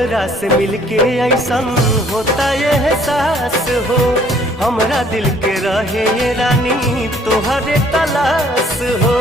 तोहरा से मिलके ऐसन होता ये एहसास हो, हमरा दिल के रहे ये रानी तोहरे तलाश हो।